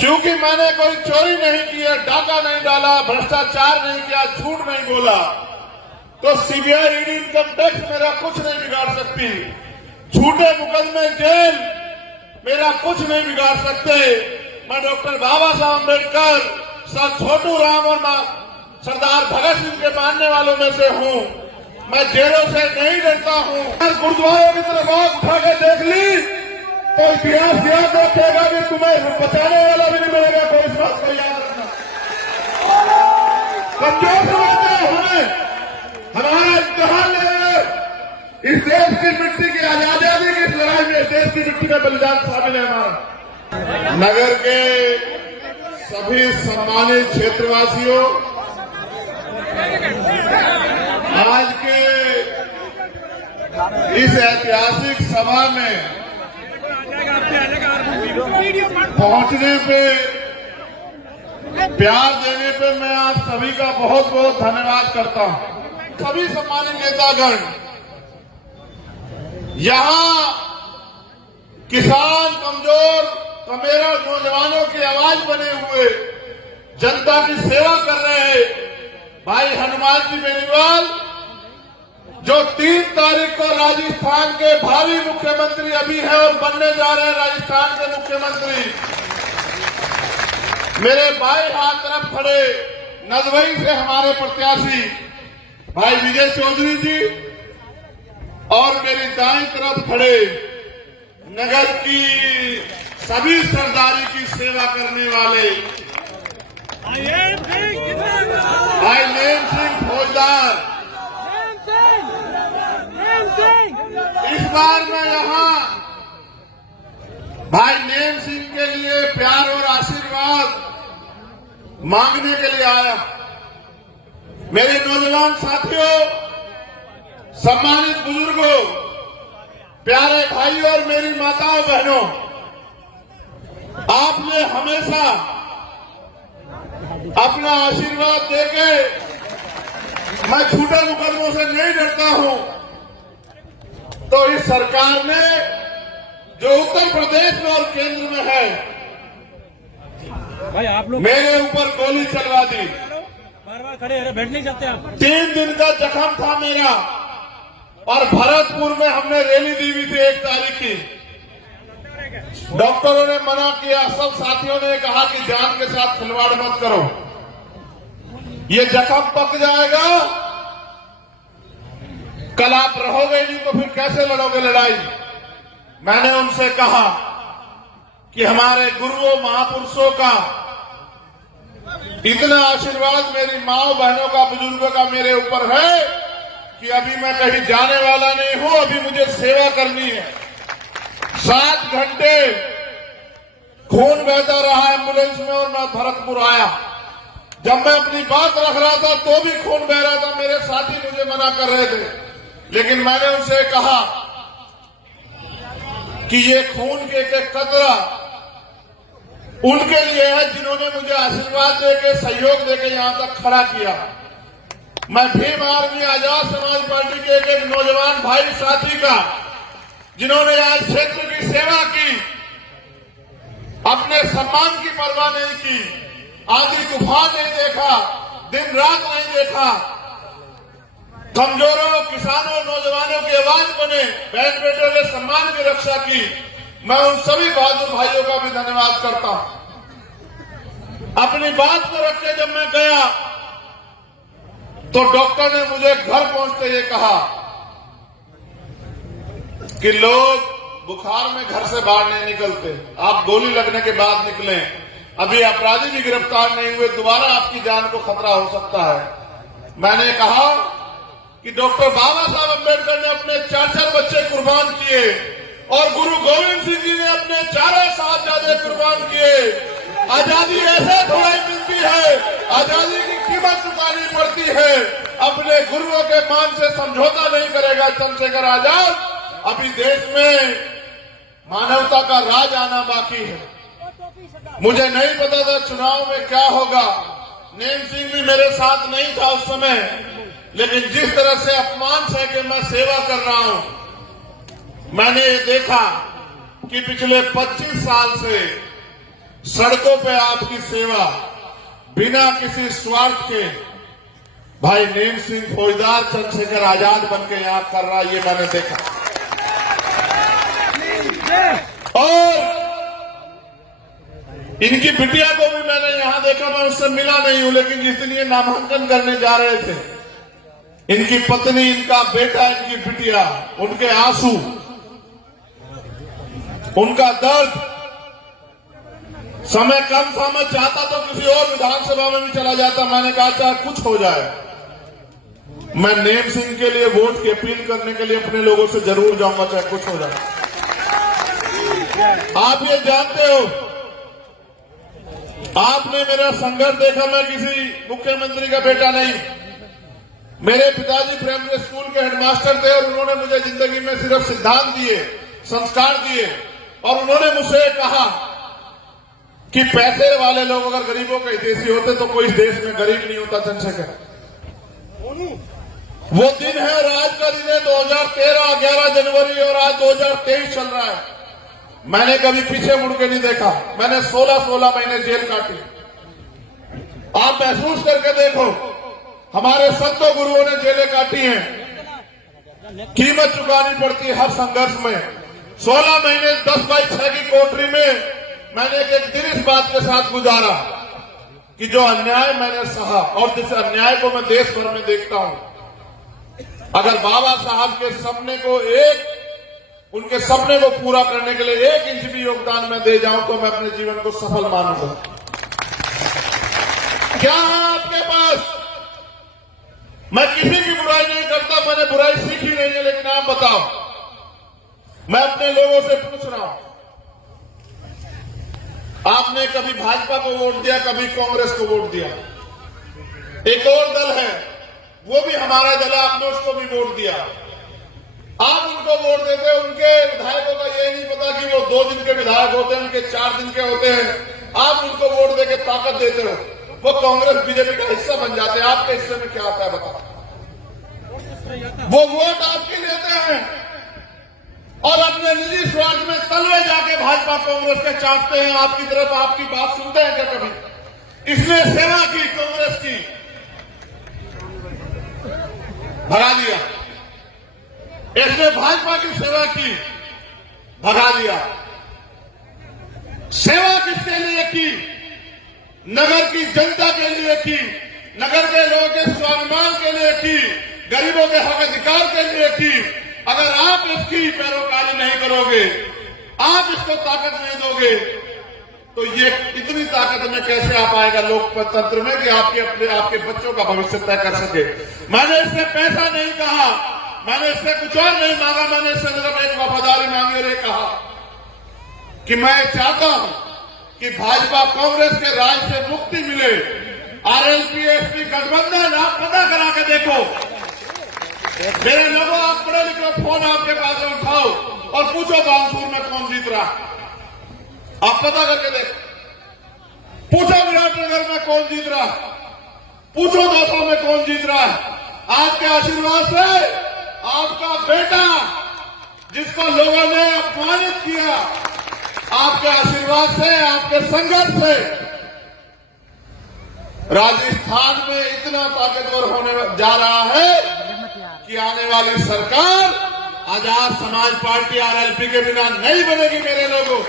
क्योंकि मैंने कोई चोरी नहीं किया, डाका नहीं डाला, भ्रष्टाचार नहीं किया, झूठ नहीं बोला, तो सीबीआई, ईडी, इनकम टैक्स मेरा कुछ नहीं बिगाड़ सकती। झूठे मुकदमे, जेल मेरा कुछ नहीं बिगाड़ सकते। मैं डॉक्टर बाबा साहब अम्बेडकर, सर छोटू राम और सरदार भगत सिंह के मानने वालों में से हूं। मैं जेलों से नहीं डरता हूं। गुरुद्वारों की तरफ आंख उठा के देख ली तो इतिहास याद रखेगा कि तुम्हें बचाने वाला भी नहीं मिलेगा। कोई इस बात को याद रखना। कमजोर समझते हैं हमें, हमारा इम्तिहान ले। इस देश की मिट्टी की आजादी की इस लड़ाई में, देश की मिट्टी का बलिदान शामिल है हमारा। नगर के सभी सम्मानित क्षेत्रवासियों, आज के इस ऐतिहासिक सभा में पहुंचने पे, प्यार देने पे मैं आप सभी का बहुत बहुत धन्यवाद करता हूं। सभी सम्मानित नेतागण, यहां किसान, कमजोर, कमेरा नौजवानों की आवाज बने हुए जनता की सेवा कर रहे हैं भाई हनुमान जी बेनीवाल, जो 3 तारीख को राजस्थान के भावी मुख्यमंत्री अभी हैं और बनने जा रहे हैं राजस्थान के मुख्यमंत्री। मेरे बाएं हाथ तरफ खड़े नदवई से हमारे प्रत्याशी भाई विजय चौधरी जी, और मेरी दाईं तरफ खड़े नगर की सभी सरदारी की सेवा करने वाले भाई नेम सिंह फौजदार। इस बार मैं यहाँ भाई नेम सिंह के लिए प्यार और आशीर्वाद मांगने के लिए आया। मेरे नौजवान साथियों, सम्मानित बुजुर्गों, प्यारे भाई और मेरी माताओं बहनों, आपने हमेशा अपना आशीर्वाद देके, मैं झूठे मुकदमों से नहीं डरता हूं, तो इस सरकार ने जो उत्तर प्रदेश में और केंद्र में है, भाई आप लोग मेरे ऊपर गोली चलवा दी। बार बार खड़े बैठ नहीं जाते आप। 3 दिन का जख्म था मेरा, और भरतपुर में हमने रैली दी हुई थी 1 तारीख की। डॉक्टरों ने मना किया, सब साथियों ने कहा कि जान के साथ खिलवाड़ मत करो, ये जख्म पक जाएगा, कल आप रहोगे नहीं तो फिर कैसे लड़ोगे लड़ाई। मैंने उनसे कहा कि हमारे गुरुओं, महापुरुषों का इतना आशीर्वाद मेरी माओ बहनों का, बुजुर्गों का मेरे ऊपर है कि अभी मैं कहीं जाने वाला नहीं हूं, अभी मुझे सेवा करनी है। 7 घंटे खून बहता रहा एम्बुलेंस में और मैं भरतपुर आया। जब मैं अपनी बात रख रहा था तो भी खून बह रहा था, मेरे साथी मुझे मना कर रहे थे, लेकिन मैंने उनसे कहा कि ये खून के एक कतरा उनके लिए है जिन्होंने मुझे आशीर्वाद देके, सहयोग देके यहां तक खड़ा किया। मैं भीम आर्मी आजाद समाज पार्टी के एक नौजवान भाई साथी का, जिन्होंने आज क्षेत्र की सेवा की, अपने सम्मान की परवाह नहीं की, आंधी तूफान नहीं देखा, दिन रात नहीं देखा, कमजोरों, किसानों, नौजवानों की आवाज बने, बहन बेटों के सम्मान की रक्षा की। मैं उन सभी बहादुर भाइयों का भी धन्यवाद करता हूं। अपनी बात को रख के जब मैं गया तो डॉक्टर ने मुझे घर पहुंचते ये कहा कि लोग बुखार में घर से बाहर नहीं निकलते, आप गोली लगने के बाद निकले, अभी अपराधी भी गिरफ्तार नहीं हुए, दोबारा आपकी जान को खतरा हो सकता है। मैंने कहा कि डॉक्टर बाबा साहब अम्बेडकर ने अपने 4 बच्चे कुर्बान किए और गुरु गोविंद सिंह जी ने अपने 4 साहबजादे कुर्बान किए। आजादी ऐसे थोड़ी मिलती है, आजादी की कीमत चुकानी पड़ती है। अपने गुरुओं के मान से समझौता नहीं करेगा चंद्रशेखर आजाद। अभी देश में मानवता का राज आना बाकी है। मुझे नहीं पता था चुनाव में क्या होगा, नेम सिंह भी मेरे साथ नहीं था उस समय, लेकिन जिस तरह से अपमान सह के मैं सेवा कर रहा हूं, मैंने ये देखा कि पिछले 25 साल से सड़कों पे आपकी सेवा बिना किसी स्वार्थ के भाई नेम सिंह फौजदार चंद्रशेखर आजाद बनके यहां कर रहा, ये मैंने देखा। और इनकी बिटिया को भी मैंने यहां देखा, मैं उससे मिला नहीं हूं, लेकिन जिस दिन ये नामांकन करने जा रहे थे, इनकी पत्नी, इनका बेटा, इनकी बिटिया, उनके आंसू, उनका दर्द, समय कम था, मैं चाहता तो किसी और विधानसभा में भी चला जाता। मैंने कहा चाहे कुछ हो जाए, मैं नेम सिंह के लिए वोट की अपील करने के लिए अपने लोगों से जरूर जाऊंगा, चाहे कुछ हो जाए। आप ये जानते हो, आपने मेरा संघर्ष देखा, मैं किसी मुख्यमंत्री का बेटा नहीं। मेरे पिताजी प्राइमरी स्कूल के हेडमास्टर थे और उन्होंने मुझे जिंदगी में सिर्फ सिद्धांत दिए, संस्कार दिए, और उन्होंने मुझसे कहा कि पैसे वाले लोग अगर गरीबों के हितैषी होते तो कोई देश में गरीब नहीं होता। चंद्रशेखर, वो दिन है और आज का दिन है 2013 11 जनवरी, और आज 2023 चल रहा है। मैंने कभी पीछे मुड़ के नहीं देखा। मैंने 16 महीने जेल काटी। आप महसूस करके देखो, हमारे संतों गुरुओं ने जेलें काटी हैं, कीमत चुकानी पड़ती है हर संघर्ष में। 16 महीने 10/6 की कोठरी में मैंने एक दिन इस बात के साथ गुजारा कि जो अन्याय मैंने सहा, और जिस अन्याय को मैं देश भर में देखता हूं, अगर बाबा साहब के सपने को उनके सपने को पूरा करने के लिए 1 इंच भी योगदान में दे जाऊं तो मैं अपने जीवन को सफल मानूंगा। क्या है आपके पास? मैं किसी की बुराई नहीं करता, मैंने बुराई सीखी नहीं है, लेकिन आप बताओ, मैं अपने लोगों से पूछ रहा हूं, आपने कभी भाजपा को वोट दिया, कभी कांग्रेस को वोट दिया? एक और दल है, वो भी हमारा दल है, आपने उसको भी वोट दिया। आप उनको वोट देते हैं, उनके विधायकों का ये नहीं पता कि वो 2 दिन के विधायक होते हैं, उनके 4 दिन के होते हैं। आप उनको वोट देके ताकत देते हो, वो कांग्रेस बीजेपी का हिस्सा बन जाते हैं। आपके हिस्से में क्या आता है बताओ? वो वोट आपके लेते हैं और अपने निजी स्वार्थ में तलवे जाके भाजपा कांग्रेस के चाटते हैं। आपकी तरफ आपकी बात सुनते हैं क्या कभी? इसने सेवा की, कांग्रेस की, भगा दिया। इसने भाजपा की सेवा की, भगा दिया। सेवा किसके लिए की? नगर की जनता के लिए की, नगर के लोगों के स्वाभिमान के लिए की, गरीबों के हक अधिकार के लिए की। अगर आप इसकी पैरोकारी नहीं करोगे, आप इसको ताकत नहीं दोगे, तो ये इतनी ताकत में कैसे आ पाएगा लोकतंत्र में कि आपके बच्चों का भविष्य तय कर सके? मैंने इससे पैसा नहीं कहा, मैंने इससे कुछ और नहीं मांगा, मैंने इससे सिर्फ एक वफादारी मांगी और ये कहा कि मैं चाहता हूं कि भाजपा कांग्रेस के राज से मुक्ति मिले। आरएलपी एसपी गठबंधन, आप पता करा के देखो। मेरे लोगों, आप पढ़े लिखे, फोन आपके पास में उठाओ और पूछो बांसुर में कौन जीत रहा। आप पता करके देखो, पूछो विराटनगर में कौन जीत रहा, पूछो दौसा में कौन जीत रहा है। आपके आशीर्वाद से आपका बेटा, जिसको लोगों ने अपमानित किया, आपके आशीर्वाद से, आपके संघर्ष से राजस्थान में इतना ताकतवर होने जा रहा है कि आने वाली सरकार आजाद समाज पार्टी आरएलपी के बिना नहीं बनेगी। मेरे लोगों,